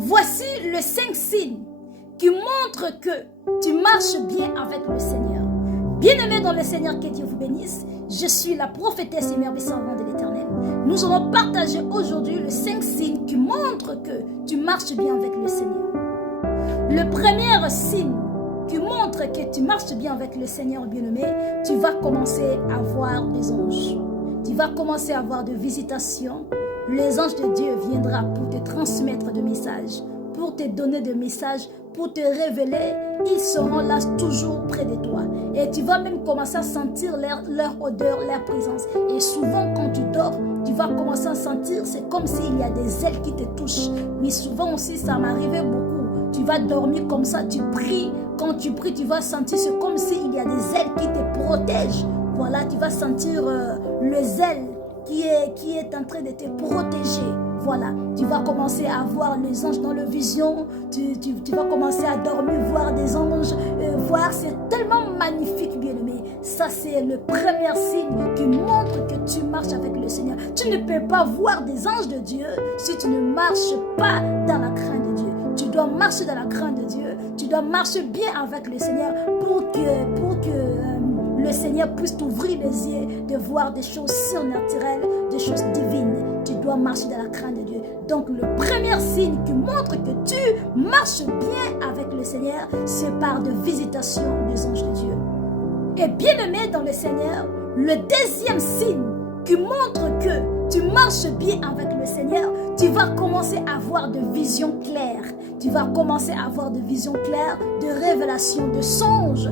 Voici les 5 signes qui montrent que tu marches bien avec le Seigneur. Bien-aimés dans le Seigneur, que Dieu vous bénisse. Je suis la prophétesse et merveilleuse servante de l'Éternel. Nous allons partager aujourd'hui les 5 signes qui montrent que tu marches bien avec le Seigneur. Le premier signe qui montre que tu marches bien avec le Seigneur, bien-aimé, tu vas commencer à voir des anges. Tu vas commencer à avoir des visitations. Les anges de Dieu viendront pour te transmettre des messages, pour te donner des messages, pour te révéler. Ils seront là toujours près de toi. Et tu vas même commencer à sentir leur odeur, leur présence. Et souvent quand tu dors, tu vas commencer à sentir, c'est comme s'il y a des ailes qui te touchent. Mais souvent aussi, ça m'arrivait beaucoup. Tu vas dormir comme ça, tu pries. Quand tu pries, tu vas sentir, c'est comme s'il y a des ailes qui te protègent. Voilà, tu vas sentir les ailes qui est en train de te protéger. Voilà, tu vas commencer à voir les anges dans le vision, tu vas commencer à dormir, voir des anges, voir, c'est tellement magnifique, bien-aimé. Ça, c'est le premier signe qui montre que tu marches avec le Seigneur. Tu ne peux pas voir des anges de Dieu si tu ne marches pas dans la crainte de Dieu. Tu dois marcher dans la crainte de Dieu, tu dois marcher bien avec le Seigneur pour que le Seigneur puisse t'ouvrir les yeux, de voir des choses surnaturelles, des choses divines. Tu dois marcher dans la crainte de Dieu. Donc le premier signe qui montre que tu marches bien avec le Seigneur, c'est par de visitation des anges de Dieu. Et bien-aimé dans le Seigneur, le deuxième signe qui montre que tu marches bien avec le Seigneur, tu vas commencer à avoir de visions claires. Tu vas commencer à avoir de visions claires, de révélations, de songes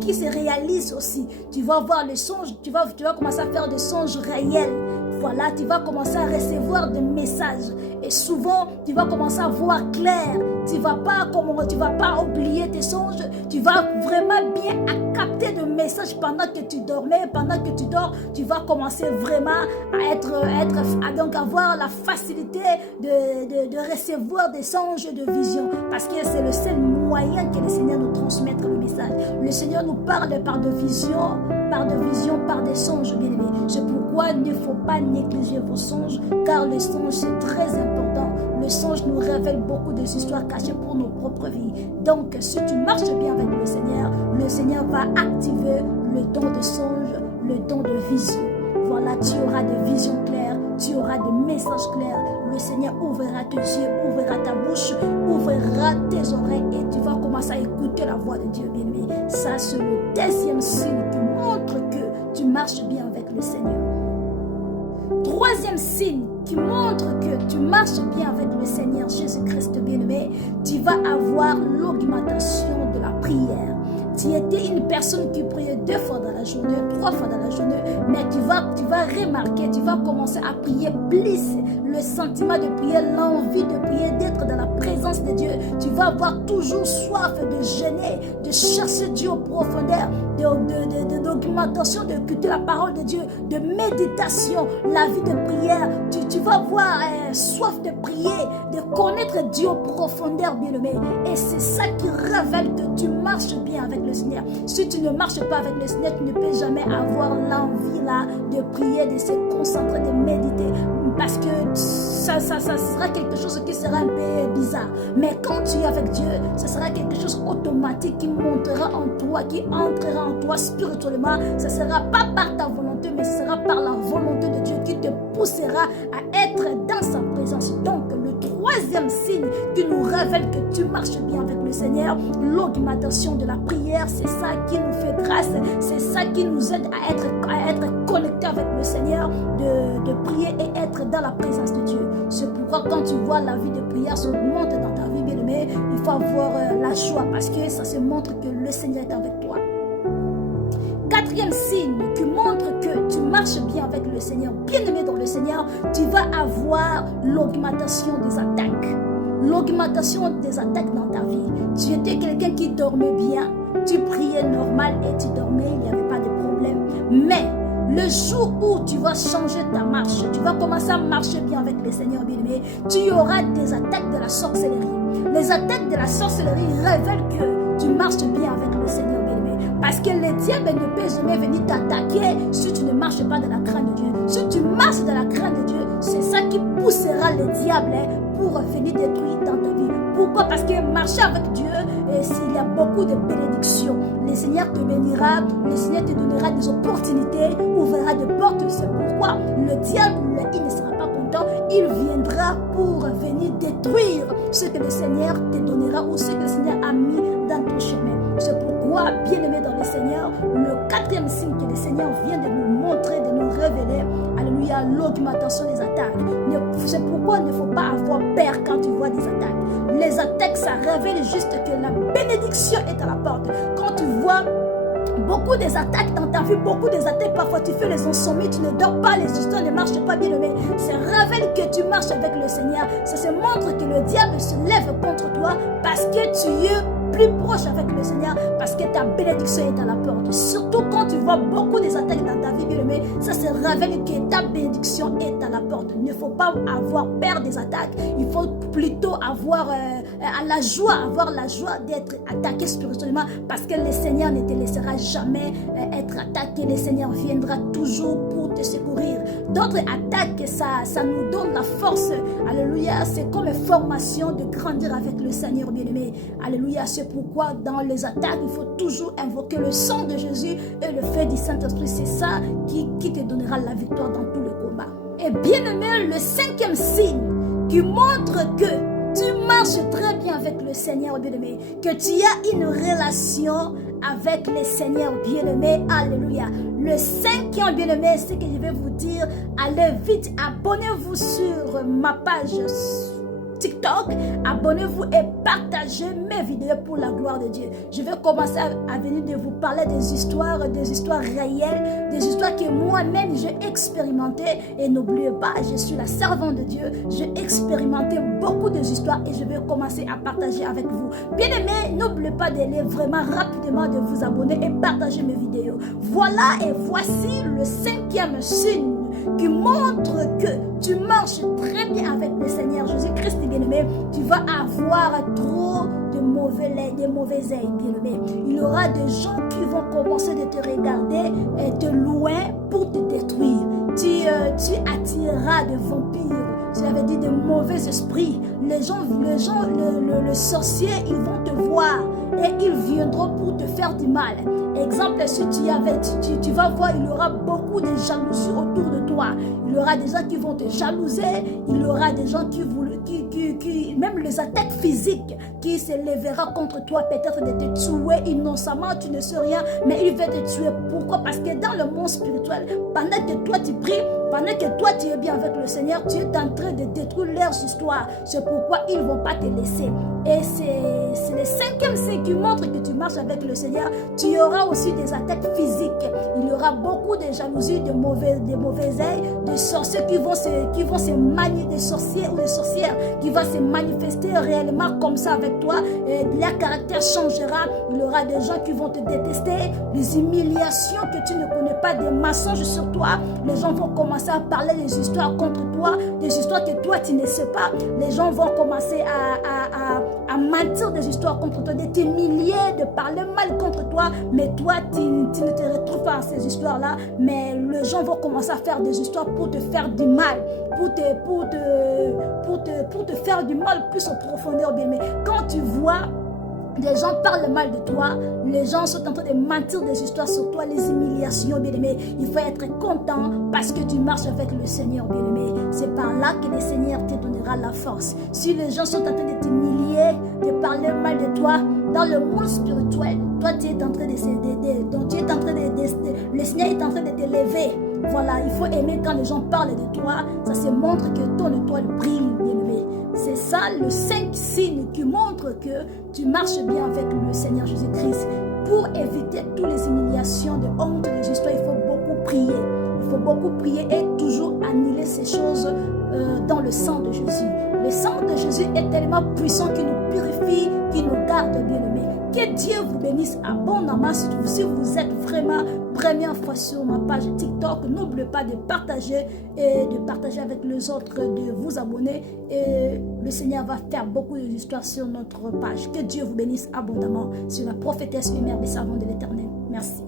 qui se réalisent aussi. Tu vas voir les songes, tu vas commencer à faire des songes réels. Voilà, tu vas commencer à recevoir des messages. Et souvent, tu vas commencer à voir clair. Tu vas pas oublier tes songes. Tu vas vraiment bien capter des messages pendant que tu dormais. Pendant que tu dors, tu vas commencer vraiment à avoir la facilité de recevoir des songes de vision. Parce que c'est le seul moyen que le Seigneur nous transmette le message. Le Seigneur nous parle par des visions, par des songes, bien-aimés. C'est pourquoi il ne faut pas négliger vos songes, car les songes, c'est très important. Le songe nous révèle beaucoup des histoires cachées pour nos propres vies. Donc, si tu marches bien avec le Seigneur va activer le don de songe, le don de vision. Voilà, tu auras des visions claires, tu auras des messages clairs. Le Seigneur ouvrira tes yeux, ouvrira ta bouche, ouvrira tes oreilles et tu vas commencer à écouter la voix de Dieu, bien-aimé. Ça, c'est le deuxième signe qui montre que tu marches bien avec le Seigneur. Troisième signe qui montre que tu marches bien avec le Seigneur Jésus-Christ, bien-aimé, tu vas avoir l'augmentation de la prière. Tu étais une personne qui priait 2 fois dans la journée, 3 fois dans la journée, mais tu vas remarquer, tu vas commencer à prier plus. Le sentiment de prier, l'envie de prier, d'être dans la présence de Dieu. Tu vas avoir toujours soif de jeûner, de chercher Dieu au profondeur, d'augmentation, d'écouter la parole de Dieu, de méditation, la vie de prière. Tu vas avoir soif de prier, de connaître Dieu au profondeur, bien-aimé. Et c'est ça qui révèle que tu marches bien avec le Seigneur. Si tu ne marches pas avec le Seigneur, tu ne peux jamais avoir l'envie là de prier, de se concentrer, de méditer. Parce que ça sera quelque chose qui sera un peu bizarre. Mais quand tu es avec Dieu, ce sera quelque chose automatique qui montera en toi, qui entrera en toi spirituellement. Ce ne sera pas par ta volonté, mais ce sera par la volonté de Dieu qui te poussera à être dans sa présence. Donc, le troisième signe qui nous révèle que tu marches bien avec le Seigneur, l'augmentation de la prière, c'est ça qui nous fait grâce, c'est ça qui nous aide à être connectés avec le Seigneur, de prier et être dans la présence de Dieu. C'est pourquoi quand tu vois la vie de prière s'augmente dans ta vie, bien-aimé, il faut avoir la joie parce que ça se montre que le Seigneur est avec toi. Quatrième signe qui montre que tu marches bien avec le Seigneur, bien-aimé dans le Seigneur, tu vas avoir l'augmentation des attaques. L'augmentation des attaques dans ta vie. Tu étais quelqu'un qui dormait bien, tu priais normal et tu dormais, il n'y avait pas de problème. Mais le jour où tu vas changer ta marche, tu vas commencer à marcher bien avec le Seigneur, bien-aimé, tu auras des attaques de la sorcellerie. Les attaques de la sorcellerie révèlent que tu marches bien avec le Seigneur, bien-aimé. Parce que le diable ne peut jamais venir t'attaquer si tu ne marches pas dans la crainte de Dieu. Si tu marches dans la crainte de Dieu, c'est ça qui poussera le diable pour venir détruire dans ta vie. Pourquoi? Parce que marcher avec Dieu, s'il y a beaucoup de bénédictions, le Seigneur te bénira, le Seigneur te donnera des opportunités, ouvrira des portes. C'est pourquoi le diable, il ne sera pas content, il viendra pour venir détruire ce que le Seigneur te donnera ou ce que le Seigneur a mis dans ton chemin. C'est pourquoi, bien-aimé dans le Seigneur, le quatrième signe que le Seigneur vient de nous montrer, de nous révéler, alléluia, l'augmentation des attaques. C'est pourquoi il ne faut pas avoir peur quand tu vois des attaques. Les attaques, ça révèle juste que la bénédiction est à la porte. Quand tu vois beaucoup des attaques dans ta vie, beaucoup des attaques, parfois tu fais les insomnies, tu ne dors pas, les histoires ne marchent pas bien, mais ça révèle que tu marches avec le Seigneur. Ça se montre que le diable se lève contre toi parce que tu es plus proche avec le Seigneur, parce que ta bénédiction est à la porte. Surtout quand tu vois beaucoup des attaques dans ta vie, bien aimé, ça se révèle que ta bénédiction est à la porte. Il ne faut pas avoir peur des attaques, il faut plutôt avoir la joie d'être attaqué spirituellement, parce que le Seigneur ne te laissera jamais être attaqué. Le Seigneur viendra toujours pour te secourir. D'autres attaques, ça nous donne la force. Alléluia, c'est comme une formation de grandir avec le Seigneur, bien aimé. Alléluia, c'est pourquoi dans les attaques, il faut toujours invoquer le sang de Jésus et le feu du Saint-Esprit. C'est ça qui te donnera la victoire dans tout le combat. Et bien aimé, le cinquième signe qui montre que tu marches très bien avec le Seigneur, bien-aimé, que tu as une relation avec le Seigneur, bien-aimé, alléluia. Le cinquième, bien-aimé, c'est que je vais vous dire, allez vite, abonnez-vous sur ma page TikTok, abonnez-vous et partagez mes vidéos pour la gloire de Dieu. Je vais commencer à venir de vous parler des histoires réelles, des histoires que moi-même j'ai expérimentées. Et n'oubliez pas, je suis la servante de Dieu. J'ai expérimenté beaucoup de histoires et je vais commencer à partager avec vous. Bien aimé, n'oubliez pas d'aller vraiment rapidement de vous abonner et partager mes vidéos. Voilà et voici le cinquième signe qui montre que tu marches très bien avec le Seigneur Jésus-Christ, bien-aimé. Tu vas avoir trop de mauvais ailes, bien-aimé. Il y aura des gens qui vont commencer de te regarder de loin pour te détruire. Tu attireras des vampires, j'avais dit de mauvais esprits. Les sorciers, ils vont te voir et ils viendront pour te faire du mal. Exemple, si tu vas voir, il y aura beaucoup de jalousie autour de toi. Il y aura des gens qui vont te jalouser. Il y aura des gens qui même les attaques physiques qui se lèvera contre toi, peut-être de te tuer innocemment, tu ne sais rien, mais il va te tuer. Pourquoi? Parce que dans le monde spirituel, pendant que toi tu pries, pendant que toi tu es bien avec le Seigneur, tu es en train de détruire leurs histoires. C'est pourquoi ils ne vont pas te laisser. Et c'est le cinquième signe qui montre que tu marches avec le Seigneur. Tu auras aussi des attaques physiques. Il y aura beaucoup de jalousie, de mauvais ailes, de sorciers qui vont se manier, des sorciers ou des sorcières qui vont se manifester réellement comme ça avec toi. Et leur caractère changera. Il y aura des gens qui vont te détester, des humiliations que tu ne connais pas, des mensonges sur toi. Les gens vont commencer à parler des histoires contre toi, des histoires que toi tu ne sais pas. Les gens vont commencer à mentir des histoires contre toi, de t'humilier, de parler mal contre toi, mais toi tu ne te retrouves pas dans ces histoires-là. Mais les gens vont commencer à faire des histoires pour te faire du mal, pour te faire du mal plus en profondeur, bien. Mais quand tu vois des gens parlent mal de toi, les gens sont en train de mentir des histoires sur toi, les humiliations, bien-aimé. Il faut être content parce que tu marches avec le Seigneur, bien-aimé. C'est par là que le Seigneur te donnera la force. Si les gens sont en train de t'humilier, de parler mal de toi, dans le monde spirituel, toi tu es en train de le Seigneur est en train de te lever. Voilà, il faut aimer quand les gens parlent de toi. Ça se montre que ton étoile brille, bien-aimé. C'est ça le 5 signes qui montre que tu marches bien avec le Seigneur Jésus-Christ. Pour éviter toutes les humiliations, de honte, des histoires, il faut beaucoup prier. Il faut beaucoup prier et toujours annuler ces choses dans le sang de Jésus. Le sang de Jésus est tellement puissant qu'il nous purifie, qu'il nous garde, bien-aimés. Que Dieu vous bénisse abondamment. Si vous êtes vraiment première fois sur ma page TikTok, n'oubliez pas de partager et de partager avec les autres, de vous abonner. Et le Seigneur va faire beaucoup d'histoires sur notre page. Que Dieu vous bénisse abondamment. Sur la prophétesse et mère des servants de l'Éternel. Merci.